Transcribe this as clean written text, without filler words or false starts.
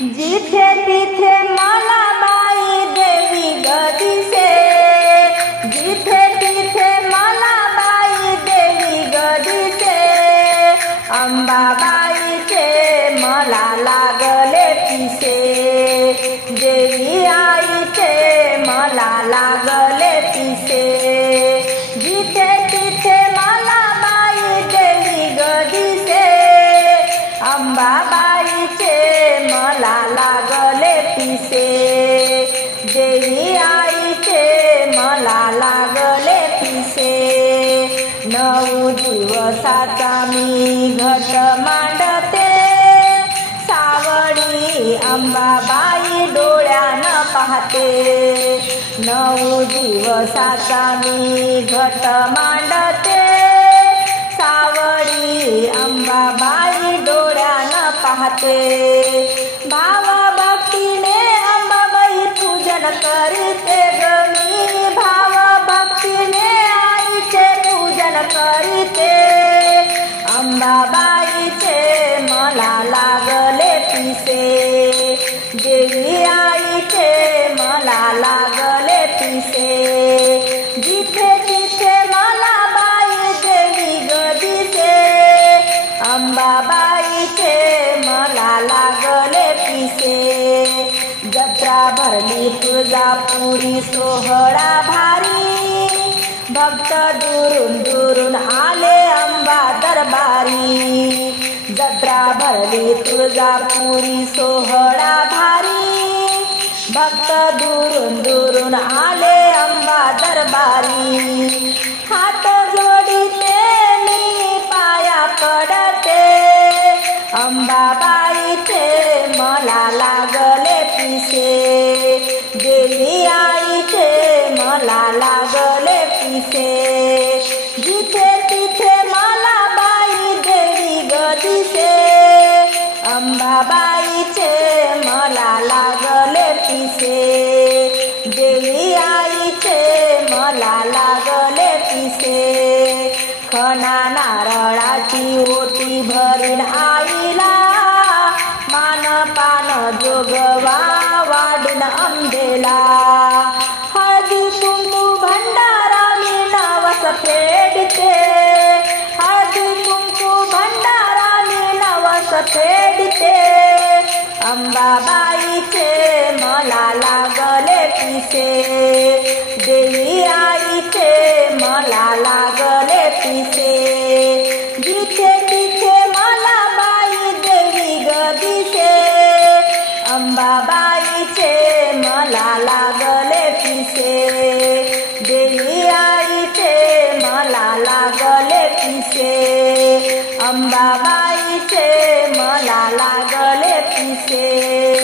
जिथे तिथे मला बाई देवी गदिसे, जिथे तिथे मला बाई देवी गदिसे, अंबाबाईचे मला लागले पिसे, देवी आईचे मला लागले पिसे, जिथे तिथे मला बाई देवी गदिसे, अंबाबाईचे मला लागले पिसे, देवी आईचे मला लागले पिसे। 9 दिवसाचा मी घट मांडते, सावळी अंबाबाई डोळ्यानं पाहते। 9 दिवसाचा मी घट मांडते, सावळी अंबाबाई डोळ्यानं पाहते। भाव भक्तीने अंबाबाई पूजन करते ग मी, भाव भक्तीने आईचे पूजन करते, अंबाबाईचे मला लागले पिसे, देवी आईचे मला लागले पिसे, जिथे तिथे मला बाई देवी गदिसे, अंबाबाईचे मला लागले पिसे। जत्रा भरली तुळजापुरी सोहळा भारी, भक्त दुरून दुरून आले अंबा दरबारी। जत्रा भरली तुळजापुरी सोहळा भारी, भक्त दुरून दुरून आले अंबा दरबारी। हात जोडीते मी पाया पडते, अंबाबाईचे मला लागले पिसे, देवी आईचे मला लागले पिसे, जिथे तिथे मला बाई देवी गदिसे, अंबाबाईचे मला लागले पिसे, देवी आईचे मला लागले पिसे। खणा नारळाची ओटी भरीन आईला, मान पान जोगवा वाढीन अंबेला, हळदी कुंकू भंडारा मी नवस फेडते, हळदी कुंकू भंडारा मी नवस फेडते, अंबाबाईचे मला लागले पिसे, देवी आईचे मला लागले पिसे, जिथे तिथे मला बाई देवी गदिसे, अंबाबाईचे मला लागले पिसे, देवी आईचे मला लागले पिसे, अंबाबाईचे मला लागले पिसे।